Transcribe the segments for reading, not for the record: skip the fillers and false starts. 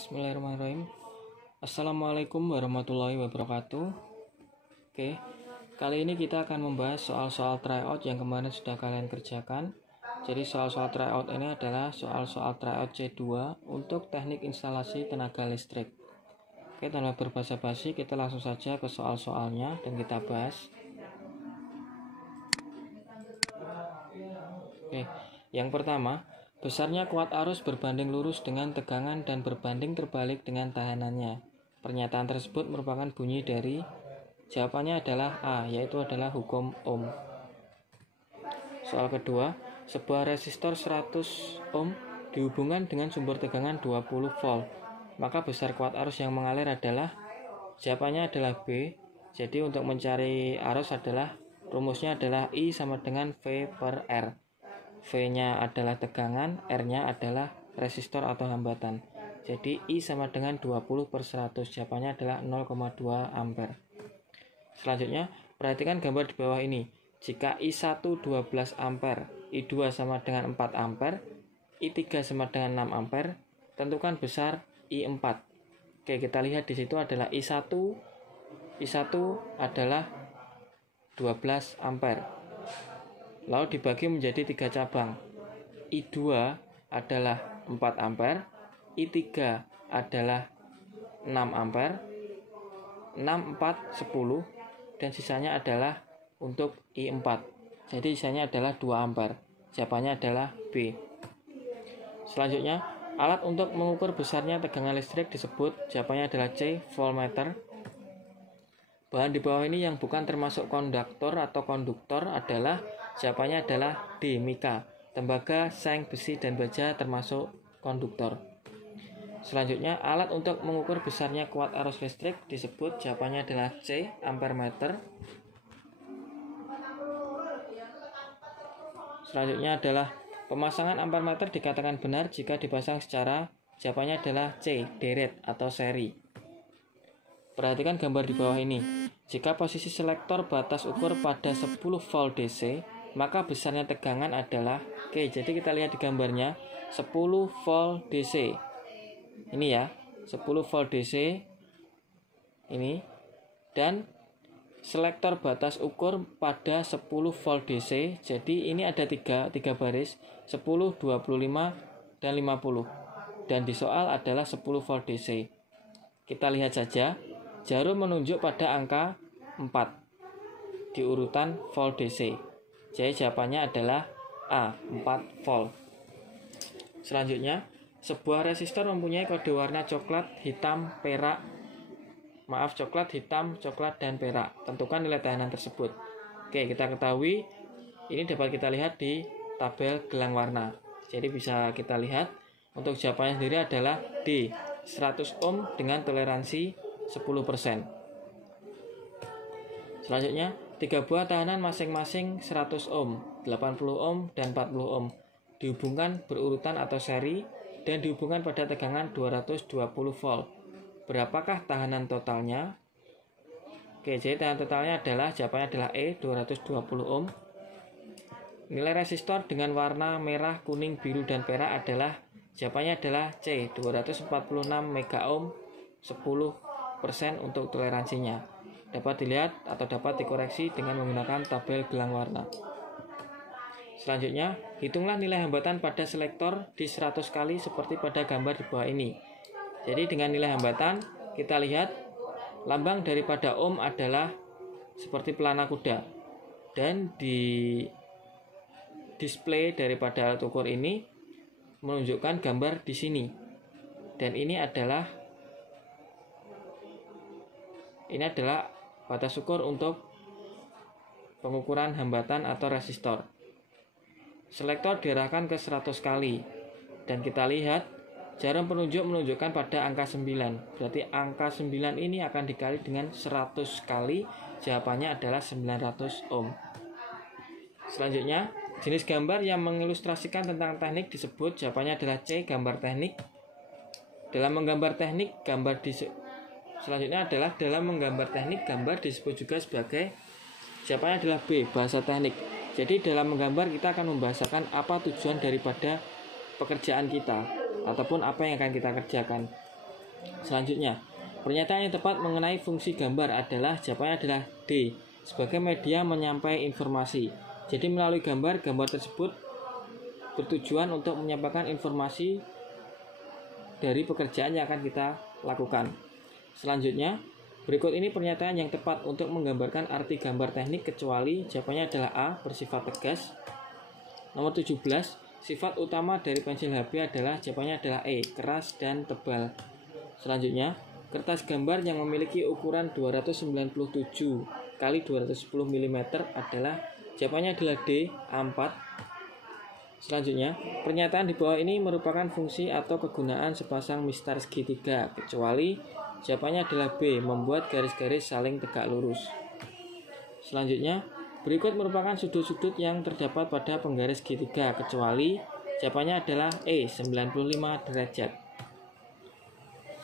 Bismillahirrahmanirrahim. Assalamualaikum warahmatullahi wabarakatuh. Oke, kali ini kita akan membahas soal-soal tryout yang kemarin sudah kalian kerjakan. Jadi soal-soal tryout ini adalah soal-soal tryout C2 untuk teknik instalasi tenaga listrik. Oke, tanpa berbahasa basi, kita langsung saja ke soal-soalnya dan kita bahas. Oke, yang pertama, besarnya kuat arus berbanding lurus dengan tegangan dan berbanding terbalik dengan tahanannya. Pernyataan tersebut merupakan bunyi dari, jawabannya adalah A, yaitu adalah hukum Ohm. Soal kedua, sebuah resistor 100 ohm dihubungkan dengan sumber tegangan 20 volt. Maka besar kuat arus yang mengalir adalah, jawabannya adalah B. Jadi untuk mencari arus adalah, rumusnya adalah I sama dengan V per R. V-nya adalah tegangan, R-nya adalah resistor atau hambatan. Jadi I sama dengan 20 per 100, jawabannya adalah 0,2 ampere. Selanjutnya, perhatikan gambar di bawah ini. Jika I1 12 ampere, I2 sama dengan 4 ampere, I3 sama dengan 6 ampere, tentukan besar I4. Oke, kita lihat di situ adalah I1 adalah 12 ampere. Lalu dibagi menjadi 3 cabang. I2 adalah 4 ampere, I3 adalah 6 ampere, 6, 4, 10, dan sisanya adalah untuk I4. Jadi sisanya adalah 2 ampere. Jawabannya adalah B. Selanjutnya, alat untuk mengukur besarnya tegangan listrik disebut, jawabannya adalah C, voltmeter. Bahan di bawah ini yang bukan termasuk konduktor atau konduktor adalah, jawabannya adalah D, mika. Tembaga, seng, besi, dan baja termasuk konduktor. Selanjutnya, alat untuk mengukur besarnya kuat arus listrik disebut, jawabannya adalah C, ampermeter. Selanjutnya adalah, pemasangan ampermeter dikatakan benar jika dipasang secara, jawabannya adalah C, deret atau seri. Perhatikan gambar di bawah ini. Jika posisi selektor batas ukur pada 10 volt DC, maka besarnya tegangan adalah, oke, jadi kita lihat di gambarnya 10 volt DC. Ini ya, 10 volt DC ini, dan selektor batas ukur pada 10 volt DC. Jadi ini ada tiga baris, 10, 25, dan 50. Dan di soal adalah 10 volt DC. Kita lihat saja, jarum menunjuk pada angka 4 di urutan volt DC. Jadi jawabannya adalah A, 4 volt. Selanjutnya, sebuah resistor mempunyai kode warna coklat, hitam, perak. Maaf, coklat, hitam, coklat, dan perak. Tentukan nilai tahanan tersebut. Oke, kita ketahui ini dapat kita lihat di tabel gelang warna. Jadi bisa kita lihat untuk jawabannya sendiri adalah D, 100 ohm dengan toleransi 10%. Selanjutnya, 3 buah tahanan masing-masing 100 ohm, 80 ohm, dan 40 ohm dihubungkan berurutan atau seri dan dihubungkan pada tegangan 220 volt. Berapakah tahanan totalnya? Oke, jadi tahanan totalnya adalah, jawabannya adalah E, 220 ohm. Nilai resistor dengan warna merah, kuning, biru, dan perak adalah, jawabannya adalah C, 246 mega ohm, 10% untuk toleransinya. Dapat dilihat atau dapat dikoreksi dengan menggunakan tabel gelang warna. Selanjutnya, hitunglah nilai hambatan pada selektor di 100 kali seperti pada gambar di bawah ini. Jadi dengan nilai hambatan, kita lihat lambang daripada ohm adalah seperti pelana kuda. Dan di display daripada alat ukur ini menunjukkan gambar di sini. Dan ini adalah batas ukur untuk pengukuran hambatan atau resistor. Selektor diarahkan ke 100 kali. Dan kita lihat jarum penunjuk menunjukkan pada angka 9. Berarti angka 9 ini akan dikali dengan 100 kali. Jawabannya adalah 900 ohm. Selanjutnya, jenis gambar yang mengilustrasikan tentang teknik disebut, jawabannya adalah C, gambar teknik. Dalam menggambar teknik, selanjutnya adalah dalam menggambar teknik, gambar disebut juga sebagai, jawabannya adalah B, bahasa teknik. Jadi dalam menggambar kita akan membahasakan apa tujuan daripada pekerjaan kita ataupun apa yang akan kita kerjakan. Selanjutnya, pernyataan yang tepat mengenai fungsi gambar adalah jawabannya adalah D, sebagai media menyampai informasi. Jadi melalui gambar tersebut bertujuan untuk menyampaikan informasi dari pekerjaan yang akan kita lakukan. Selanjutnya, berikut ini pernyataan yang tepat untuk menggambarkan arti gambar teknik kecuali jawabannya adalah A, bersifat tegas. Nomor 17, sifat utama dari pensil HB adalah jawabannya adalah E, keras dan tebal. Selanjutnya, kertas gambar yang memiliki ukuran 297 x 210 mm adalah jawabannya adalah D, A4. Selanjutnya, pernyataan di bawah ini merupakan fungsi atau kegunaan sepasang mistar segitiga, kecuali jawabannya adalah B, membuat garis-garis saling tegak lurus. Selanjutnya, berikut merupakan sudut-sudut yang terdapat pada penggaris segitiga, kecuali jawabannya adalah E, 95 derajat.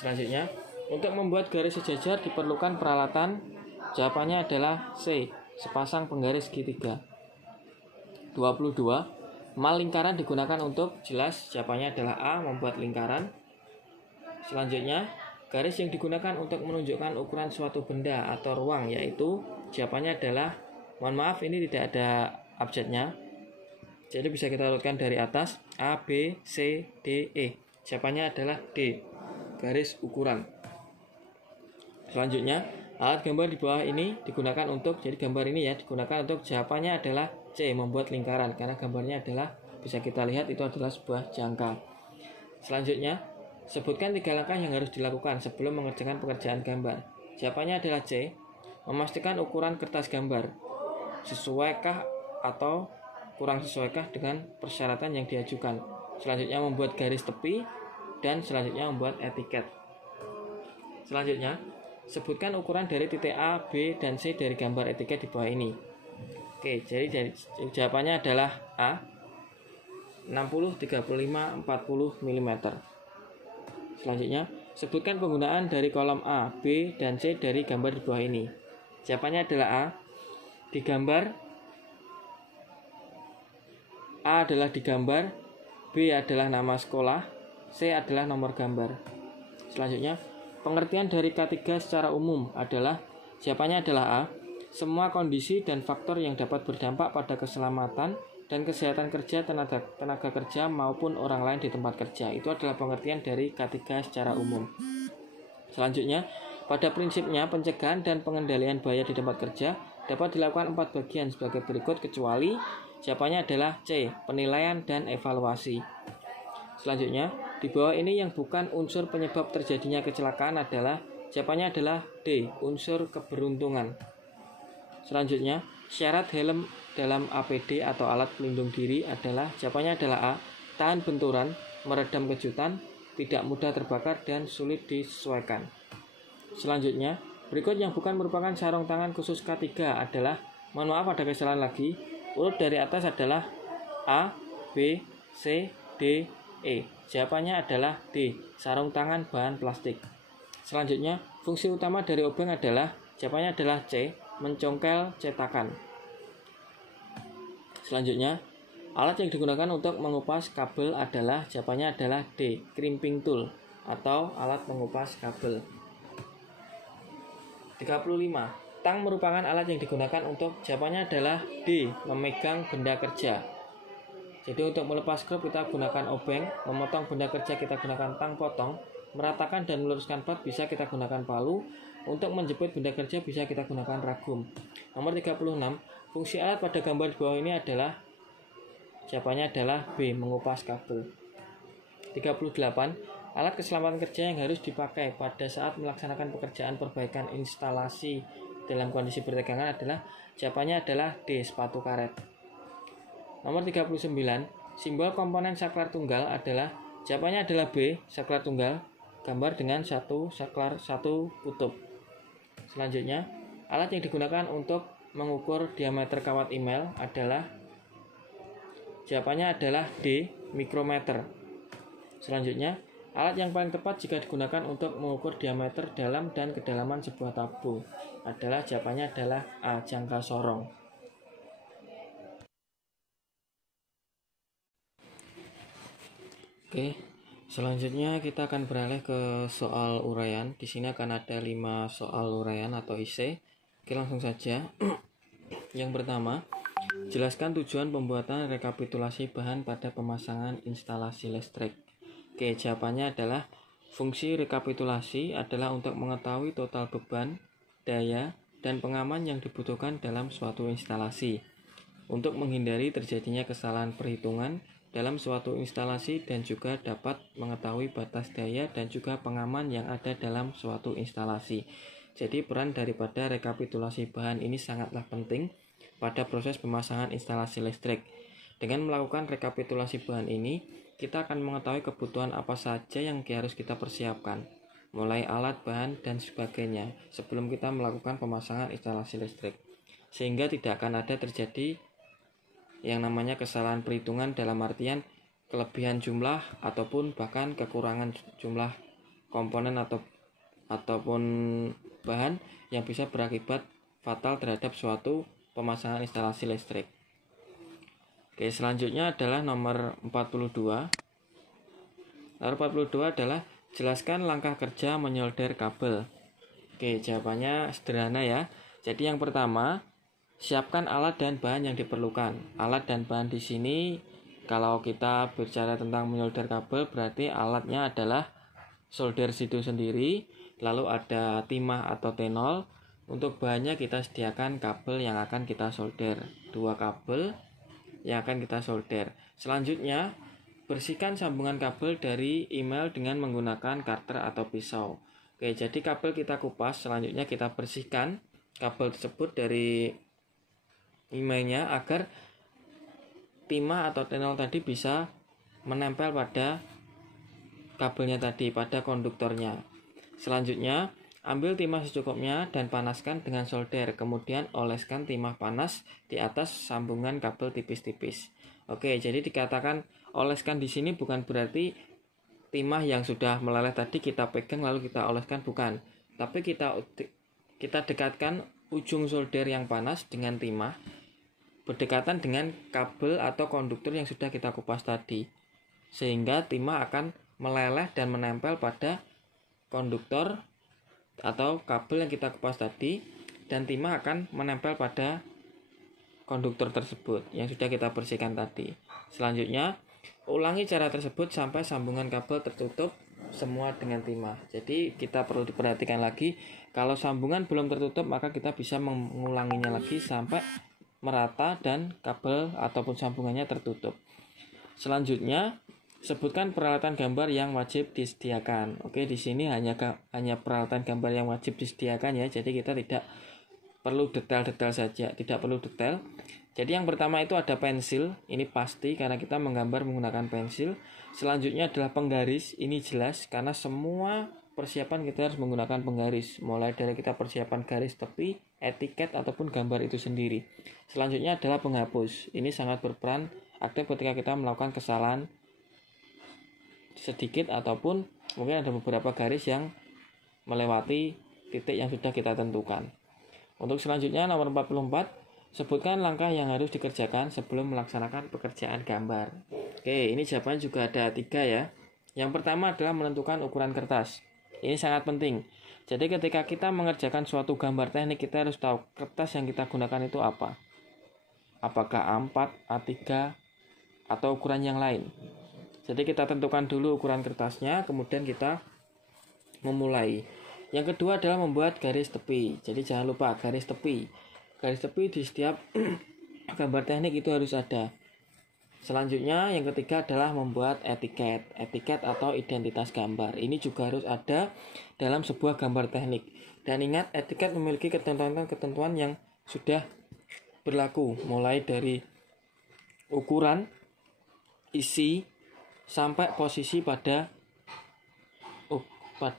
Selanjutnya, untuk membuat garis sejajar diperlukan peralatan, jawabannya adalah C, sepasang penggaris segitiga. 22. Mal lingkaran digunakan untuk, jelas jawabannya adalah A, membuat lingkaran. Selanjutnya, garis yang digunakan untuk menunjukkan ukuran suatu benda atau ruang, yaitu jawabannya adalah, mohon maaf ini tidak ada abjadnya, jadi bisa kita urutkan dari atas, A, B, C, D, E. Jawabannya adalah D, garis ukuran. Selanjutnya, alat gambar di bawah ini digunakan untuk, jadi gambar ini ya digunakan untuk, jawabannya adalah C, membuat lingkaran, karena gambarnya adalah, bisa kita lihat itu adalah sebuah jangka. Selanjutnya, sebutkan 3 langkah yang harus dilakukan sebelum mengerjakan pekerjaan gambar. Jawabannya adalah C, memastikan ukuran kertas gambar sesuaikah atau kurang sesuaikah dengan persyaratan yang diajukan. Selanjutnya, membuat garis tepi, dan selanjutnya membuat etiket. Selanjutnya, sebutkan ukuran dari titik A, B, dan C dari gambar etiket di bawah ini. Oke, jadi jawabannya adalah A, 60, 35, 40 mm. Selanjutnya, sebutkan penggunaan dari kolom A, B, dan C dari gambar di bawah ini. Jawabannya adalah A. A adalah digambar, B adalah nama sekolah, C adalah nomor gambar. Selanjutnya, pengertian dari K3 secara umum adalah, jawabannya adalah A, semua kondisi dan faktor yang dapat berdampak pada keselamatan dan kesehatan kerja tenaga kerja maupun orang lain di tempat kerja. Itu adalah pengertian dari K3 secara umum. Selanjutnya, pada prinsipnya pencegahan dan pengendalian bahaya di tempat kerja dapat dilakukan 4 bagian sebagai berikut, kecuali jawabannya adalah C, penilaian dan evaluasi. Selanjutnya, di bawah ini yang bukan unsur penyebab terjadinya kecelakaan adalah, jawabannya adalah D, unsur keberuntungan. Selanjutnya, syarat helm dalam APD atau alat pelindung diri adalah, jawabannya adalah A, tahan benturan, meredam kejutan, tidak mudah terbakar, dan sulit disesuaikan. Selanjutnya, berikut yang bukan merupakan sarung tangan khusus K3 adalah, mohon maaf ada kesalahan lagi, urut dari atas adalah A, B, C, D, E. Jawabannya adalah D, sarung tangan bahan plastik. Selanjutnya, fungsi utama dari obeng adalah, jawabannya adalah C, mencongkel cetakan. Selanjutnya, alat yang digunakan untuk mengupas kabel adalah, jawabannya adalah D, crimping tool atau alat mengupas kabel. 35. Tang merupakan alat yang digunakan untuk, jawabannya adalah D, memegang benda kerja. Jadi untuk melepas skrup kita gunakan obeng, memotong benda kerja kita gunakan tang potong, meratakan dan meluruskan plat bisa kita gunakan palu, untuk menjepit benda kerja bisa kita gunakan ragum. Nomor 36, fungsi alat pada gambar di bawah ini adalah, jawabannya adalah B, mengupas kabel. 38, alat keselamatan kerja yang harus dipakai pada saat melaksanakan pekerjaan perbaikan instalasi dalam kondisi bertegangan adalah, jawabannya adalah D, sepatu karet. Nomor 39, simbol komponen saklar tunggal adalah, jawabannya adalah B, saklar tunggal, gambar dengan saklar satu kutub. Selanjutnya, alat yang digunakan untuk mengukur diameter kawat email adalah, jawabannya adalah D, mikrometer. Selanjutnya, alat yang paling tepat jika digunakan untuk mengukur diameter dalam dan kedalaman sebuah tabung adalah, jawabannya adalah A, jangka sorong. Oke, Selanjutnya kita akan beralih ke soal uraian. Di sini akan ada 5 soal uraian atau IC. Oke, langsung saja. Yang pertama, jelaskan tujuan pembuatan rekapitulasi bahan pada pemasangan instalasi listrik. Oke, jawabannya adalah fungsi rekapitulasi adalah untuk mengetahui total beban, daya, dan pengaman yang dibutuhkan dalam suatu instalasi. Untuk menghindari terjadinya kesalahan perhitungan dalam suatu instalasi dan juga dapat mengetahui batas daya dan juga pengaman yang ada dalam suatu instalasi. Jadi peran daripada rekapitulasi bahan ini sangatlah penting pada proses pemasangan instalasi listrik. Dengan melakukan rekapitulasi bahan ini, kita akan mengetahui kebutuhan apa saja yang harus kita persiapkan, mulai alat, bahan, dan sebagainya sebelum kita melakukan pemasangan instalasi listrik. Sehingga tidak akan ada terjadi yang namanya kesalahan perhitungan dalam artian kelebihan jumlah ataupun bahkan kekurangan jumlah komponen ataupun bahan yang bisa berakibat fatal terhadap suatu pemasangan instalasi listrik. Oke, selanjutnya adalah nomor 42. Nomor 42 adalah jelaskan langkah kerja menyolder kabel. Oke, jawabannya sederhana ya. Jadi yang pertama, siapkan alat dan bahan yang diperlukan. Alat dan bahan di sini kalau kita bicara tentang menyolder kabel berarti alatnya adalah solder sido sendiri, lalu ada timah atau tenol. Untuk bahannya kita sediakan kabel yang akan kita solder. 2 kabel yang akan kita solder. Selanjutnya, bersihkan sambungan kabel dari email dengan menggunakan cutter atau pisau. Oke, jadi kabel kita kupas, selanjutnya kita bersihkan kabel tersebut dari emailnya agar timah atau tenol tadi bisa menempel pada kabelnya tadi, pada konduktornya. Selanjutnya, ambil timah secukupnya dan panaskan dengan solder, kemudian oleskan timah panas di atas sambungan kabel tipis-tipis. Oke, jadi dikatakan oleskan di sini bukan berarti timah yang sudah meleleh tadi kita pegang lalu kita oleskan, bukan. Tapi kita dekatkan ujung solder yang panas dengan timah berdekatan dengan kabel atau konduktor yang sudah kita kupas tadi, sehingga timah akan meleleh dan menempel pada konduktor atau kabel yang kita kupas tadi, dan timah akan menempel pada konduktor tersebut yang sudah kita bersihkan tadi. Selanjutnya, ulangi cara tersebut sampai sambungan kabel tertutup semua dengan timah. Jadi kita perlu diperhatikan lagi, kalau sambungan belum tertutup maka kita bisa mengulanginya lagi sampai merata dan kabel ataupun sambungannya tertutup. Selanjutnya, sebutkan peralatan gambar yang wajib disediakan. Oke, di sini hanya peralatan gambar yang wajib disediakan ya. Jadi kita tidak perlu detail-detail saja, tidak perlu detail. Jadi yang pertama itu ada pensil, ini pasti karena kita menggambar menggunakan pensil. Selanjutnya adalah penggaris, ini jelas karena semua persiapan kita harus menggunakan penggaris, mulai dari kita persiapan garis tepi, etiket ataupun gambar itu sendiri. Selanjutnya adalah penghapus, ini sangat berperan aktif ketika kita melakukan kesalahan sedikit ataupun mungkin ada beberapa garis yang melewati titik yang sudah kita tentukan. Untuk selanjutnya nomor 44, sebutkan langkah yang harus dikerjakan sebelum melaksanakan pekerjaan gambar. Oke, ini jawabannya juga ada 3 ya. Yang pertama adalah menentukan ukuran kertas. Ini sangat penting. Jadi ketika kita mengerjakan suatu gambar teknik, kita harus tahu kertas yang kita gunakan itu apa. Apakah A4, A3, atau ukuran yang lain. Jadi kita tentukan dulu ukuran kertasnya, kemudian kita memulai. Yang kedua adalah membuat garis tepi. Jadi jangan lupa garis tepi. Garis tepi di setiap gambar teknik itu harus ada. Selanjutnya yang ketiga adalah membuat etiket atau identitas gambar. Ini juga harus ada dalam sebuah gambar teknik. Dan ingat, etiket memiliki ketentuan yang sudah berlaku, mulai dari ukuran, isi, sampai posisi pada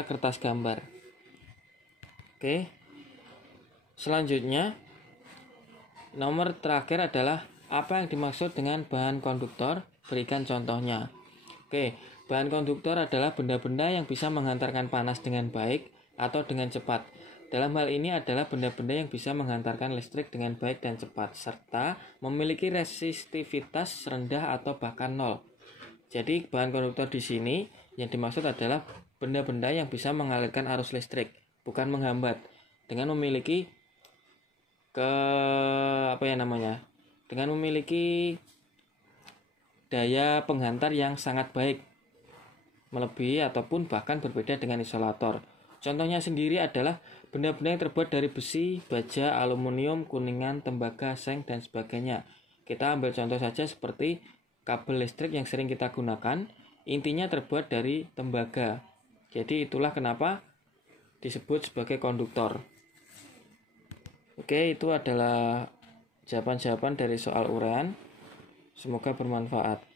kertas gambar. Oke. Selanjutnya, nomor terakhir adalah apa yang dimaksud dengan bahan konduktor? Berikan contohnya. Oke, bahan konduktor adalah benda-benda yang bisa menghantarkan panas dengan baik atau dengan cepat. Dalam hal ini adalah benda-benda yang bisa menghantarkan listrik dengan baik dan cepat, serta memiliki resistivitas rendah atau bahkan nol. Jadi bahan konduktor di sini Yang dimaksud adalah benda-benda yang bisa mengalirkan arus listrik, bukan menghambat, dengan memiliki dengan memiliki daya penghantar yang sangat baik, melebihi ataupun bahkan berbeda dengan isolator. Contohnya sendiri adalah benda-benda yang terbuat dari besi, baja, aluminium, kuningan, tembaga, seng, dan sebagainya. Kita ambil contoh saja seperti kabel listrik yang sering kita gunakan, intinya terbuat dari tembaga. Jadi itulah kenapa disebut sebagai konduktor. Oke, itu adalah jawaban-jawaban dari soal uraian. Semoga bermanfaat.